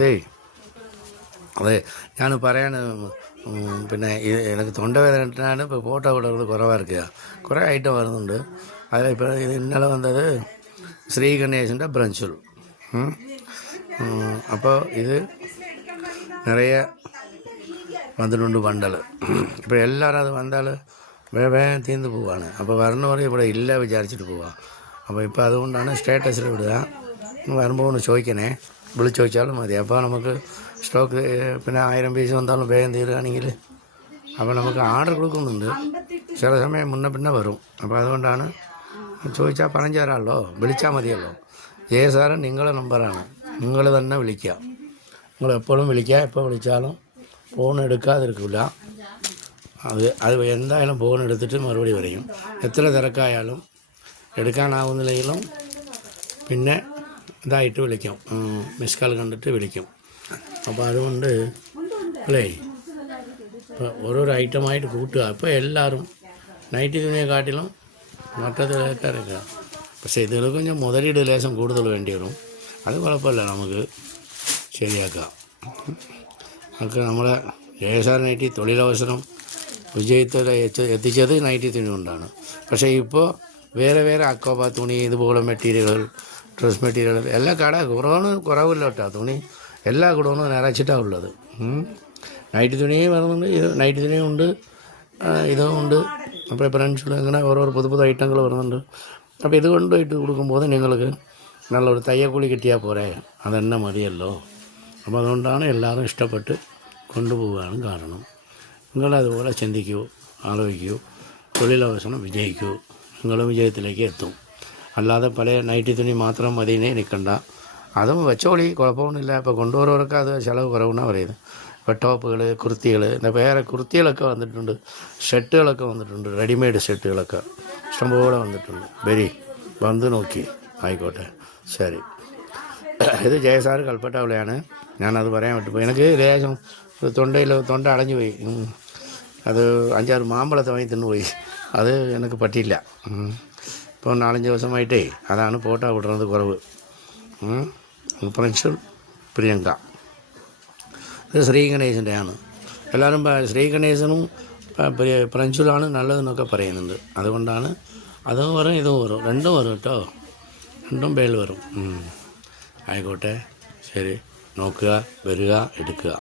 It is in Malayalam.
അതേ അതെ ഞാൻ പറയാൻ പിന്നെ എനിക്ക് തൊണ്ടവേദനയാണ് ഇപ്പോൾ ഫോട്ടോ വിടുന്നത് കുറവാக இருக்குயா കുറേ ഐറ്റം വരുന്നുണ്ട് അതിൽ ഇപ്പോൾ ഇത് ഇന്നലെ വന്നത് ശ്രീ ഗണേശൻ്റെ ബ്രഞ്ചുൾ അപ്പോൾ ഇത് நிறைய வந்துட்டு பண்டல் இப்போ எல்லோரும் அது வந்தால் வேகம் தீர்ந்து போவாണ് അപ്പോൾ വരണവരെ ഇവിടെ ഇല്ല വിചാരിച്ചിട്ട് പോവാം അപ്പോൾ ഇപ്പോൾ അതുകൊണ്ടാണ് സ്റ്റാറ്റസിൽ വിടുക വരുമ്പോൾ ഒന്ന് ചോദിക്കണേ വിളിച്ച് ചോദിച്ചാലും മതി അപ്പോൾ നമുക്ക് സ്റ്റോക്ക് പിന്നെ 1000 പീസ് വന്നാലും വേഗം തീരുകയാണെങ്കിൽ അപ്പോൾ നമുക്ക് ആർഡർ കൊടുക്കുന്നുണ്ട് ചില സമയം മുന്നേ പിന്നെ വരും അപ്പോൾ അതുകൊണ്ടാണ് ചോദിച്ചാൽ പറഞ്ഞു തരാമല്ലോ വിളിച്ചാൽ മതിയല്ലോ സാറ് നിങ്ങളുടെ നമ്പറാണ് നിങ്ങൾ തന്നെ വിളിക്കുക നിങ്ങൾ എപ്പോഴും വിളിക്കുക എപ്പോൾ വിളിച്ചാലും ഫോൺ എടുക്കാതിരിക്കില്ല അത് എന്തായാലും ഫോൺ എടുത്തിട്ട് മറുപടി പറയും എത്ര തിരക്കായാലും എടുക്കാനാവുന്നില്ലെങ്കിലും പിന്നെ ഇതായിട്ട് വിളിക്കും മിസ് കാൾ കണ്ടിട്ട് വിളിക്കും അപ്പോൾ അതുകൊണ്ട് അല്ലേ ഇപ്പോൾ ഓരോരോ ഐറ്റമായിട്ട് കൂട്ടുക ഇപ്പോൾ എല്ലാവരും നൈറ്റി തുണിയെക്കാട്ടിലും മറ്റത്തിലൊക്കെ ഇറക്കുക പക്ഷേ ഇതിൽ கொஞ்சம் முதலீடு ലേശം കൂടുതൽ വേണ്ടി വരും അത് കുഴപ്പമില്ല നമുക്ക് ശരിയാക്കാം അതൊക്കെ നമ്മളെ ഏസാർ നൈറ്റി തൊഴിലവസരം വിജയത്തിൽ എത്തിച്ചത് നൈറ്റി തുണി കൊണ്ടാണ് പക്ഷേ ഇപ്പോൾ വേറെ വേറെ അക്കോബ തുണി ഇതുപോലെ മെറ്റീരിയലുകൾ ഡ്രസ് മെറ്റീരിയൽ എല്ലാ കട കുറവില്ല കേട്ടോ തുണി എല്ലാ കുടവും നിറച്ചിട്ടാണ് ഉള്ളത് നൈറ്റി തുണിയും വരുന്നുണ്ട് ഇത് നൈറ്റി തുണിയും ഉണ്ട് ഇതും ഉണ്ട് അപ്പോൾ ഫ്രണ്ട്സിൽ ഇങ്ങനെ ഓരോ പുതു ഐറ്റങ്ങൾ വരുന്നുണ്ട് അപ്പോൾ ഇത് കൊണ്ടുപോയിട്ട് കൊടുക്കുമ്പോൾ നിങ്ങൾക്ക് നല്ലൊരു തയ്യക്കൂലി കിട്ടിയാൽ പോരെ അതെന്നെ മതിയല്ലോ അപ്പോൾ അതുകൊണ്ടാണ് എല്ലാവരും ഇഷ്ടപ്പെട്ട് കൊണ്ടുപോകാനും കാരണം നിങ്ങളതുപോലെ ചിന്തിക്കൂ ആലോചിക്കൂ തൊഴിലവസരം വിജയിക്കൂ നിങ്ങളും വിജയത്തിലേക്ക് എത്തും അല്ലാതെ പല നൈറ്റി തുണി മാത്രം മതിനെ നിൽക്കണ്ട അതും വെച്ചോളി കുഴപ്പമൊന്നുമില്ല ഇപ്പോൾ കൊണ്ടുപോകുന്നവർക്ക് അത് ചിലവ് കുറവെന്നാണ് പറയുന്നത് ഇപ്പോൾ ടോപ്പുകൾ കുർത്തികൾ വേറെ കുർത്തികളൊക്കെ വന്നിട്ടുണ്ട് ഷർട്ടുകളൊക്കെ വന്നിട്ടുണ്ട് റെഡിമെയ്ഡ് ഷർട്ടുകളൊക്കെ ഇഷ്ടംപോലെ വന്നിട്ടുണ്ട് വരി വന്ന് നോക്കി ആയിക്കോട്ടെ ശരി ഇത് ജയസാറ് കൽപ്പറ്റവിളയാണ് ഞാനത് പറയാൻ വിട്ടുപോയി എനിക്ക് ലേശം തൊണ്ട അടഞ്ഞു പോയി അത് 5-6 മാമ്പഴത്തെ വാങ്ങി തിന്നുപോയി അത് എനിക്ക് പറ്റിയില്ല ഇപ്പോൾ 4-5 ദിവസമായിട്ടേ അതാണ് ഫോട്ടോ വിടുന്നത് കുറവ് പ്രിൻസിൽ പ്രിയങ്ക ഇത് ശ്രീ ഗണേശൻ്റെയാണ് എല്ലാവരും ശ്രീ ഗണേശനും പ്രിൻസിലാണ് നല്ലതെന്നൊക്കെ പറയുന്നുണ്ട് അതുകൊണ്ടാണ് അതും വരും ഇതും വരും രണ്ടും വരും കേട്ടോ രണ്ടും പേരിൽ വരും ആയിക്കോട്ടെ ശരി നോക്കുക വരിക എടുക്കുക